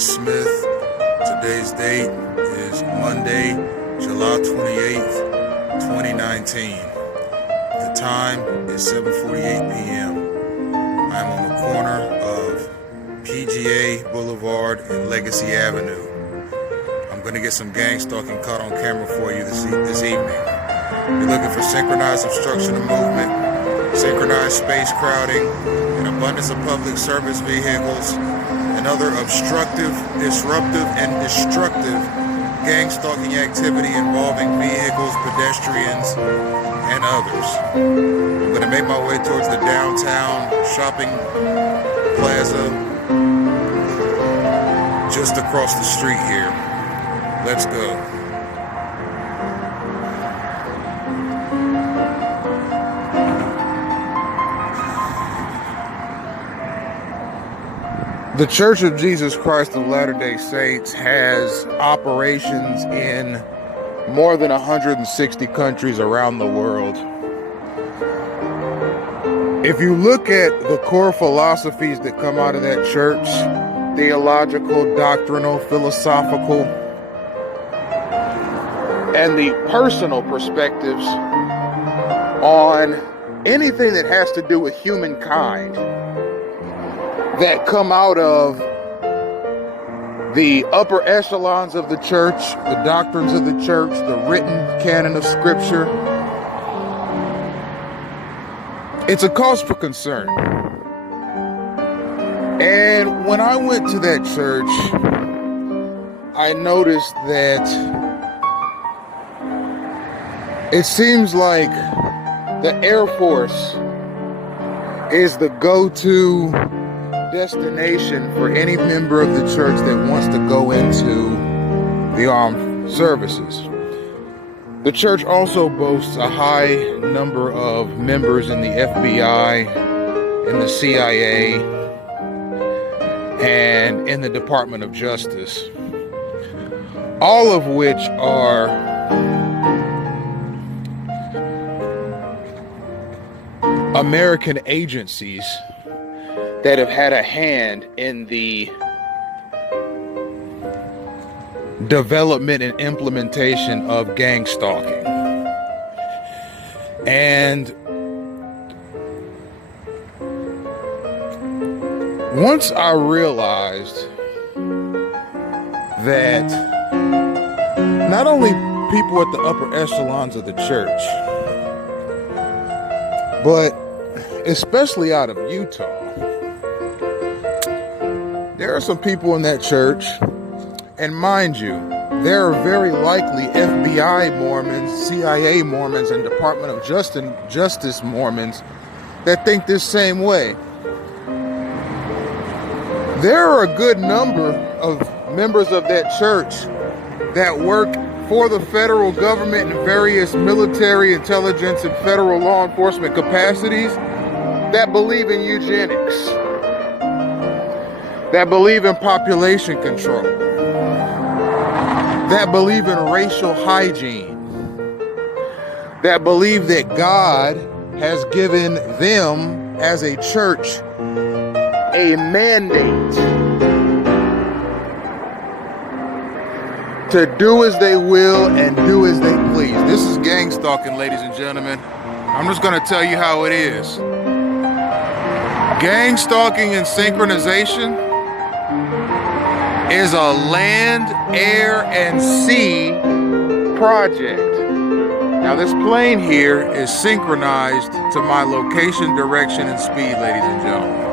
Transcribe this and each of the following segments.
Smith. Today's date is Monday, July 28th, 2019. The time is 7:48 p.m. I'm on the corner of PGA Boulevard and Legacy Avenue. I'm going to get some gang stalking caught on camera for you this evening. You're looking for synchronized obstruction of movement, synchronized space crowding, an abundance of public service vehicles, and other obstructive, disruptive, and destructive gang stalking activity involving vehicles, pedestrians, and others. I'm going to make my way towards the downtown shopping plaza just across the street here. Let's go. The Church of Jesus Christ of Latter-day Saints has operations in more than 160 countries around the world. If you look at the core philosophies that come out of that church, theological, doctrinal, philosophical, and the personal perspectives on anything that has to do with humankind that come out of the upper echelons of the church, the doctrines of the church, the written canon of scripture, it's a cause for concern. And when I went to that church, I noticed that it seems like the Air Force is the go-to destination for any member of the church that wants to go into the armed services. The church also boasts a high number of members in the FBI, in the CIA, and in the Department of Justice, all of which are American agencies that have had a hand in the development and implementation of gang stalking. And once I realized that not only people at the upper echelons of the church, but especially out of Utah, there are some people in that church, and mind you, there are very likely FBI Mormons, CIA Mormons, and Department of Justice Mormons that think this same way. There are a good number of members of that church that work for the federal government in various military, intelligence, and federal law enforcement capacities that believe in eugenics, that believe in population control, that believe in racial hygiene, that believe that God has given them as a church a mandate to do as they will and do as they please. This is gang stalking, ladies and gentlemen. I'm just going to tell you how it is. Gang stalking and synchronization is a land, air, and sea project. Now this plane here is synchronized to my location, direction, and speed, ladies and gentlemen.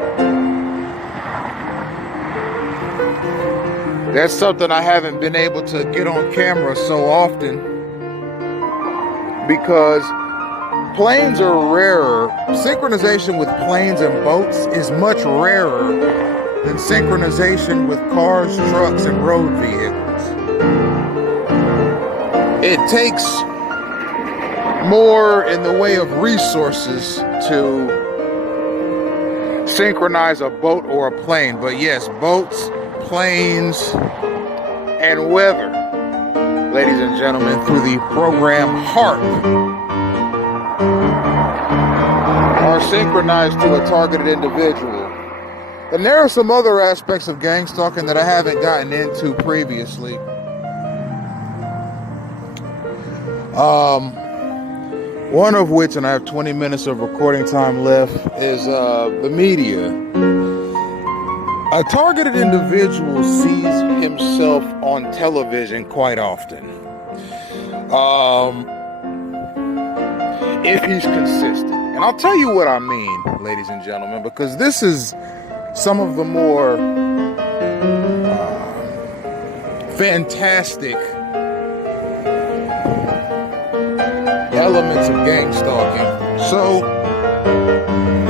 That's something I haven't been able to get on camera so often because planes are rarer. Synchronization with planes and boats is much rarer than synchronization with cars, trucks, and road vehicles. It takes more in the way of resources to synchronize a boat or a plane. But yes, boats, planes, and weather, ladies and gentlemen, through the program HARP, are synchronized to a targeted individual. And there are some other aspects of gang stalking that I haven't gotten into previously. One of which, and I have 20 minutes of recording time left, is the media. A targeted individual sees himself on television quite often. If he's consistent. And I'll tell you what I mean, ladies and gentlemen, because this is some of the more fantastic elements of gang stalking. So,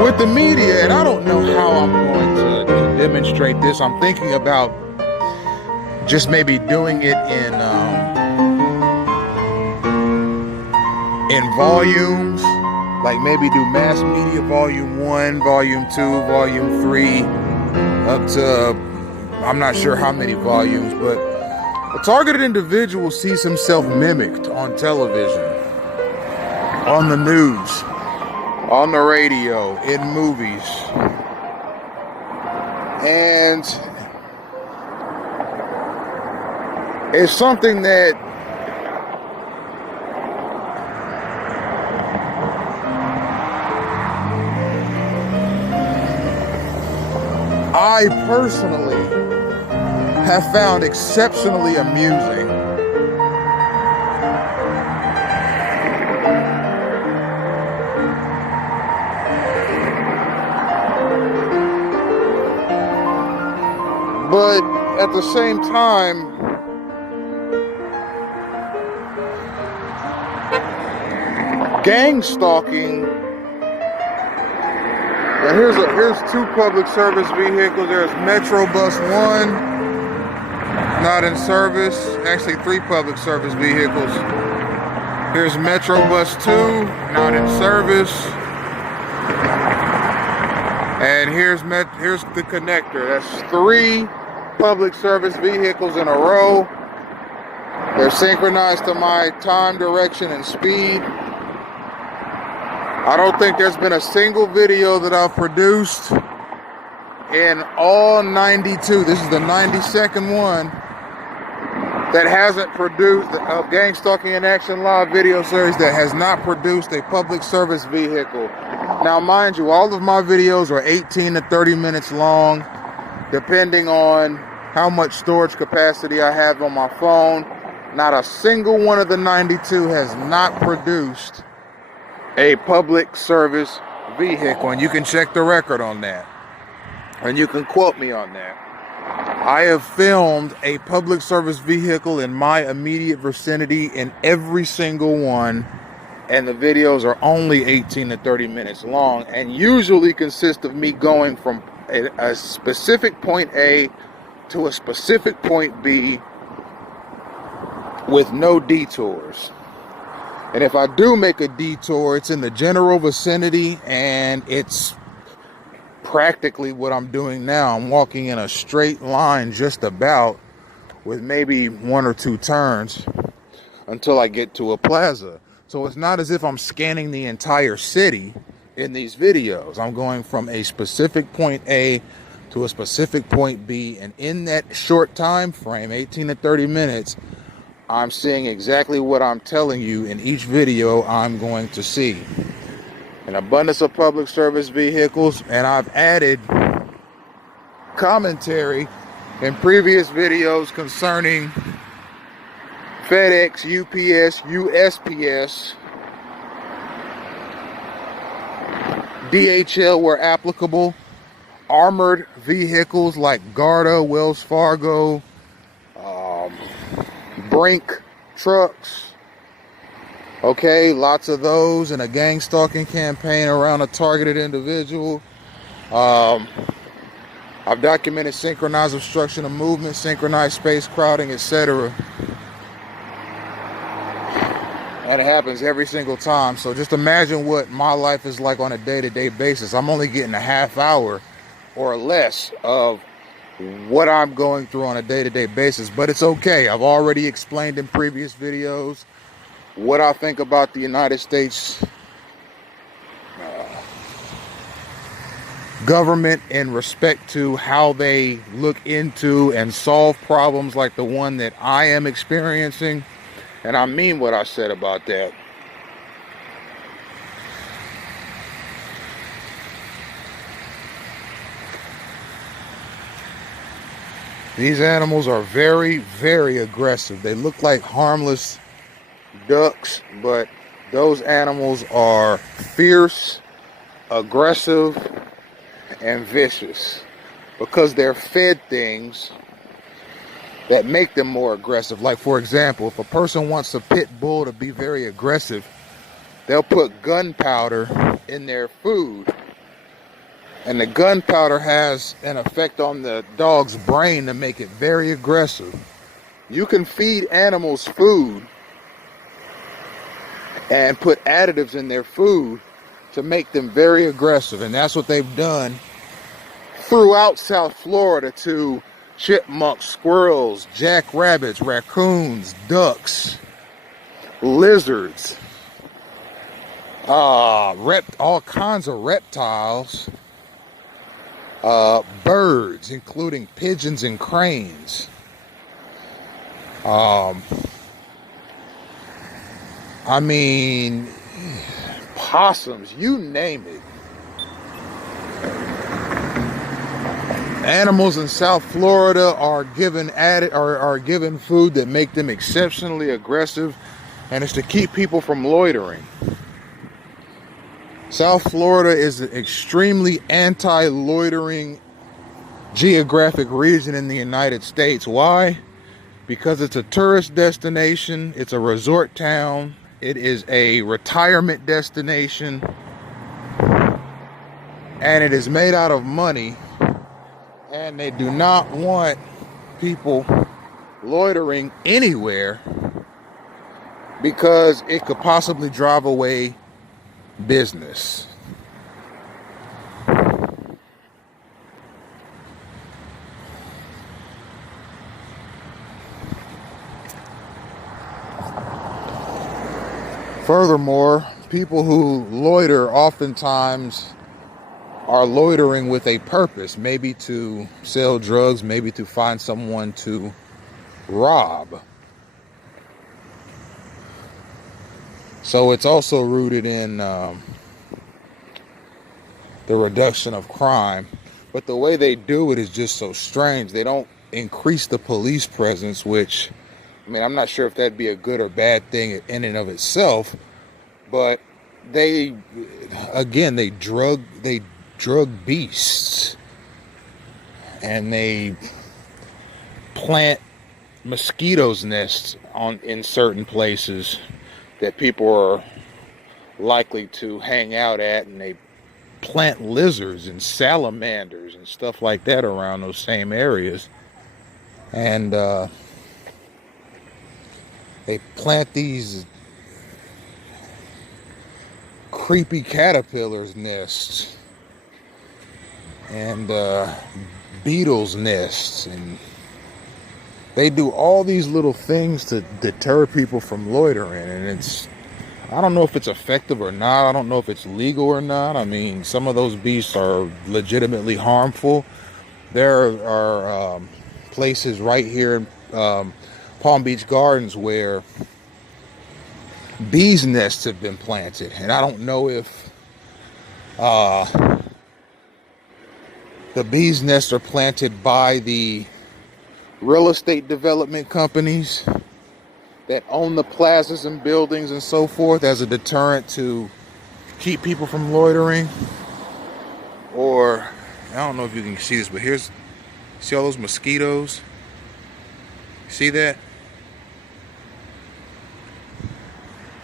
with the media, and I don't know how I'm going to demonstrate this. I'm thinking about just maybe doing it in volumes, like maybe do mass media volume 1, volume 2, volume 3, up to I'm not sure how many volumes, but a targeted individual sees himself mimicked on television, on the news, on the radio, in movies. And it's something that I personally have found exceptionally amusing. But at the same time, gang stalking, and here's 2 public service vehicles. There's Metro Bus 1, not in service. Actually 3 public service vehicles. Here's Metro Bus 2, not in service. And here's the connector. That's 3 public service vehicles in a row. They're synchronized to my time, direction, and speed. I don't think there's been a single video that I've produced in all 92. This is the 92nd one that hasn't produced a Gang Stalking in Action Live video series that has not produced a public service vehicle. Now, mind you, all of my videos are 18 to 30 minutes long, depending on how much storage capacity I have on my phone. Not a single one of the 92 has not produced a public service vehicle, and you can check the record on that, and you can quote me on that. I have filmed a public service vehicle in my immediate vicinity in every single one, and the videos are only 18 to 30 minutes long, and usually consist of me going from a specific point A to a specific point B with no detours. And if I do make a detour, it's in the general vicinity, and it's practically what I'm doing now. I'm walking in a straight line just about, with maybe 1 or 2 turns until I get to a plaza. So it's not as if I'm scanning the entire city in these videos. I'm going from a specific point A to a specific point B, and in that short time frame, 18 to 30 minutes, I'm seeing exactly what I'm telling you in each video I'm going to see. An abundance of public service vehicles, and I've added commentary in previous videos concerning FedEx, UPS, USPS, DHL where applicable, armored vehicles like Garda, Wells Fargo, Brink trucks. Okay, lots of those, and a gang stalking campaign around a targeted individual. I've documented synchronized obstruction of movement, synchronized space crowding, etc. And it happens every single time. So just imagine what my life is like on a day-to-day basis. I'm only getting a half hour or less of what I'm going through on a day-to-day basis, but it's okay. I've already explained in previous videos what I think about the United States government in respect to how they look into and solve problems like the one that I am experiencing. And I mean what I said about that. These animals are very, very aggressive. They look like harmless ducks, but those animals are fierce, aggressive, and vicious because they're fed things that make them more aggressive. Like, for example, if a person wants a pit bull to be very aggressive, they'll put gunpowder in their food, and the gunpowder has an effect on the dog's brain to make it very aggressive. You can feed animals food and put additives in their food to make them very aggressive, and that's what they've done throughout South Florida to chipmunks, squirrels, jackrabbits, raccoons, ducks, lizards, all kinds of reptiles, birds, including pigeons and cranes. I mean, possums, you name it. Animals in South Florida are given food that make them exceptionally aggressive, and it's to keep people from loitering. South Florida is an extremely anti-loitering geographic region in the United States. Why? Because it's a tourist destination, it's a resort town, it is a retirement destination, and it is made out of money. And they do not want people loitering anywhere because it could possibly drive away business. Furthermore, people who loiter oftentimes are loitering with a purpose, maybe to sell drugs, maybe to find someone to rob. So it's also rooted in the reduction of crime. But the way they do it is just so strange. They don't increase the police presence, which, I mean, I'm not sure if that'd be a good or bad thing in and of itself, but they drug beasts, and they plant mosquitoes nests in certain places that people are likely to hang out at, and they plant lizards and salamanders and stuff like that around those same areas, and they plant these creepy caterpillars nests and beetles nests, and they do all these little things to deter people from loitering. And I don't know if it's effective or not. I don't know if it's legal or not. I mean, some of those beasts are legitimately harmful. There are places right here in Palm Beach Gardens where bees nests have been planted, and I don't know if the bees nests are planted by the real estate development companies that own the plazas and buildings and so forth as a deterrent to keep people from loitering. Or, I don't know if you can see this, but see all those mosquitoes? See that?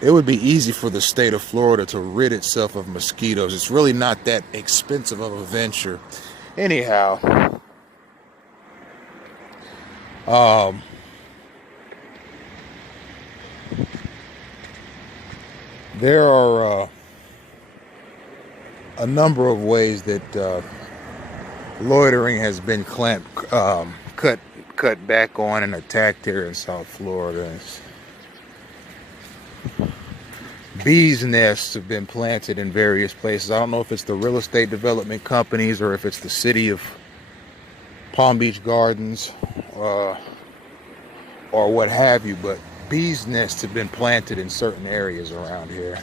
It would be easy for the state of Florida to rid itself of mosquitoes. It's really not that expensive of a venture. Anyhow, there are a number of ways that loitering has been cut back on and attacked here in South Florida. bees nests have been planted in various places. I don't know if it's the real estate development companies or if it's the city of Palm Beach Gardens or what have you, but bees nests have been planted in certain areas around here.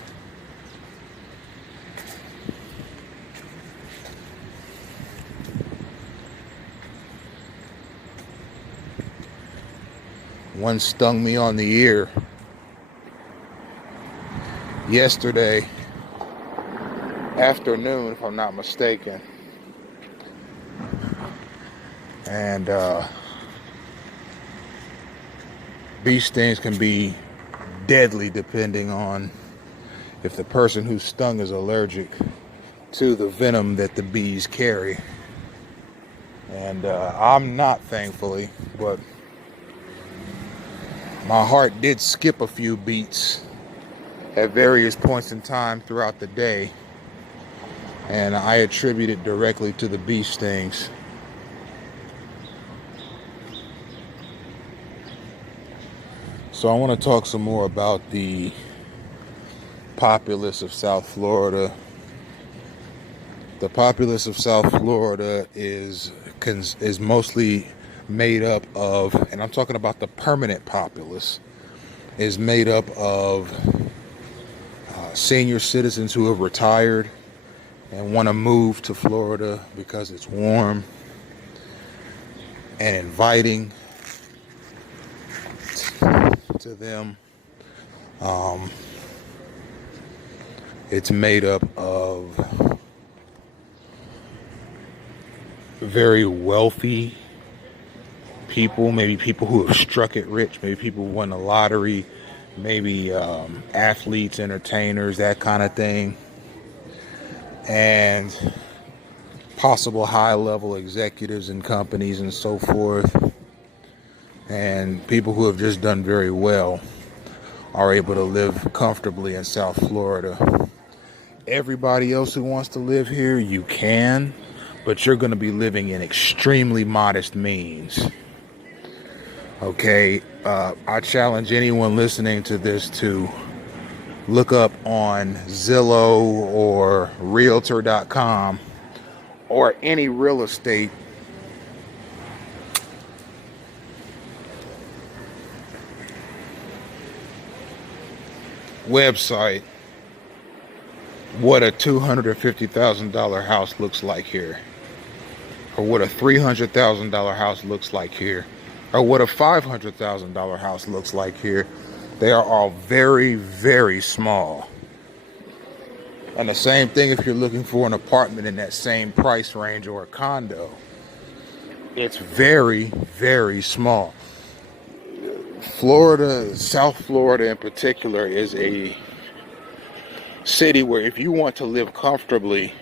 One stung me on the ear yesterday afternoon, if I'm not mistaken. And bee stings can be deadly depending on if the person who's stung is allergic to the venom that the bees carry. And I'm not, thankfully, but my heart did skip a few beats at various points in time throughout the day, and I attribute it directly to the bee stings. So I want to talk some more about the populace of South Florida. The populace of South Florida is mostly made up of, and I'm talking about the permanent populace, is made up of senior citizens who have retired and want to move to Florida because it's warm and inviting to them. It's made up of very wealthy people, maybe people who have struck it rich, maybe people who won the lottery, maybe athletes, entertainers, that kind of thing, and possible high-level executives in companies and so forth, and people who have just done very well are able to live comfortably in South Florida. Everybody else who wants to live here, you can, but you're going to be living in extremely modest means. Okay, I challenge anyone listening to this to look up on Zillow or Realtor.com or any real estate website what a $250,000 house looks like here, or what a $300,000 house looks like here, or what a $500,000 house looks like here. They are all very, very small. And the same thing if you're looking for an apartment in that same price range or a condo. It's very, very small. Florida, South Florida in particular, is a city where if you want to live comfortably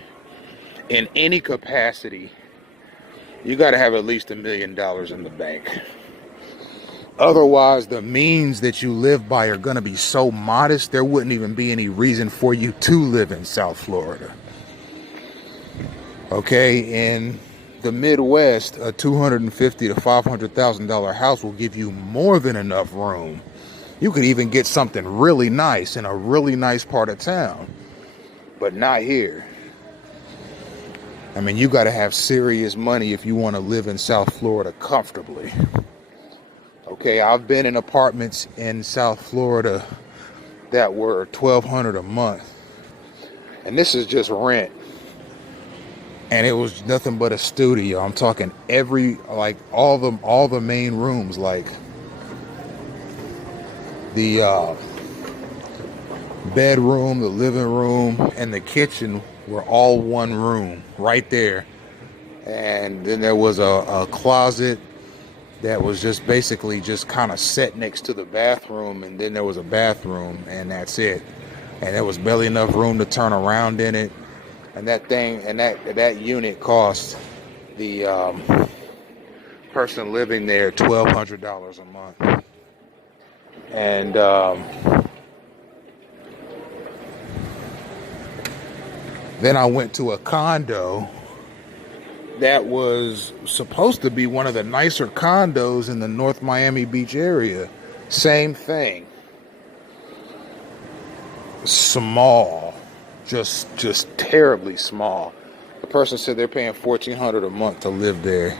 in any capacity, you got to have at least $1 million in the bank. Otherwise, the means that you live by are going to be so modest, there wouldn't even be any reason for you to live in South Florida. Okay, in the Midwest, a $250,000 to $500,000 house will give you more than enough room. You could even get something really nice in a really nice part of town, but not here. I mean, you got to have serious money if you want to live in South Florida comfortably. Okay, I've been in apartments in South Florida that were $1,200 a month, and this is just rent. And it was nothing but a studio. I'm talking all the main rooms, like the bedroom, the living room, and the kitchen were all one room right there. And then there was a closet that was just basically just kind of set next to the bathroom, and then there was a bathroom, and that's it. And there was barely enough room to turn around in it. And that unit cost the person living there $1,200 a month. And then I went to a condo that was supposed to be one of the nicer condos in the North Miami Beach area. Same thing. small, just terribly small. The person said they're paying $1,400 a month to live there.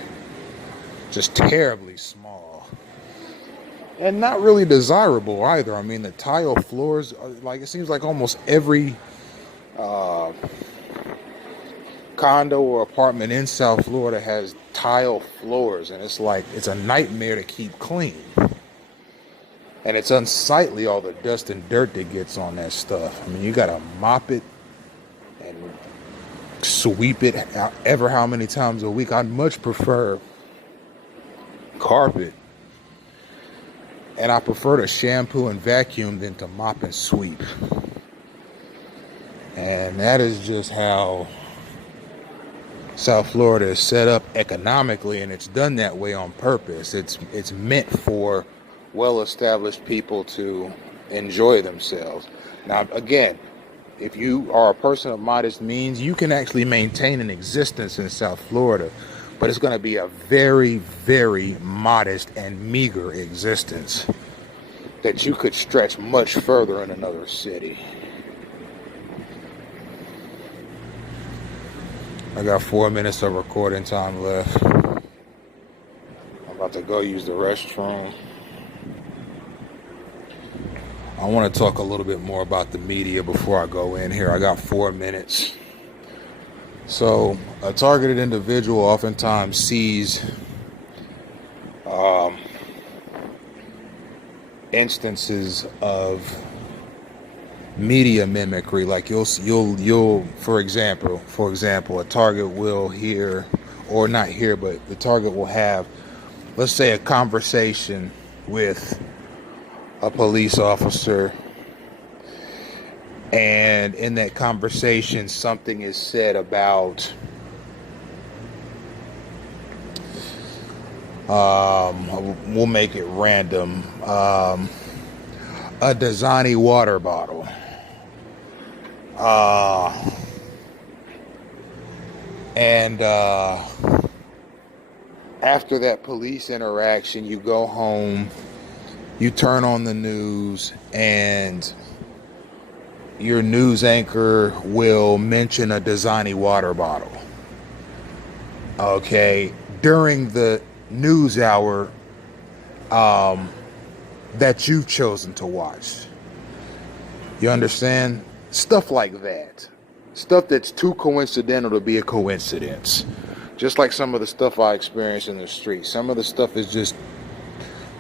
Just terribly small. And not really desirable either. I mean, the tile floors, like, it seems like almost every condo or apartment in South Florida has tile floors, and it's like, it's a nightmare to keep clean. And it's unsightly, all the dust and dirt that gets on that stuff. I mean, you gotta mop it and sweep it ever how many times a week. I'd much prefer carpet, and I prefer to shampoo and vacuum than to mop and sweep. And that is just how South Florida is set up economically, and it's done that way on purpose. It's meant for well-established people to enjoy themselves. Now, again, if you are a person of modest means, you can actually maintain an existence in South Florida, but it's going to be a very, very modest and meager existence that you could stretch much further in another city. I got 4 minutes of recording time left. I'm about to go use the restroom. I want to talk a little bit more about the media before I go in here. I got 4 minutes. So, a targeted individual oftentimes sees instances of media mimicry. Like you'll for example, a target will hear, or not hear, but the target will have, let's say, a conversation with a police officer, and in that conversation something is said about we'll make it random, a Dasani water bottle, and after that police interaction, you go home, you turn on the news, and your news anchor will mention a Dasani water bottle. Okay, during the news hour that you've chosen to watch. You understand? Stuff like that. Stuff that's too coincidental to be a coincidence. Just like some of the stuff I experience in the street. Some of the stuff is just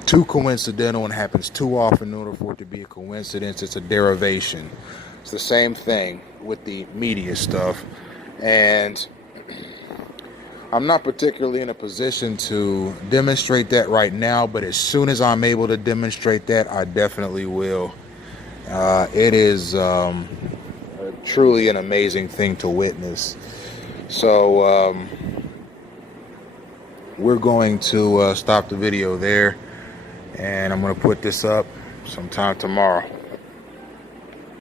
too coincidental and happens too often in order for it to be a coincidence. It's a derivation. It's the same thing with the media stuff. And I'm not particularly in a position to demonstrate that right now, but as soon as I'm able to demonstrate that, I definitely will. It is truly an amazing thing to witness. So we're going to stop the video there, and I'm going to put this up sometime tomorrow.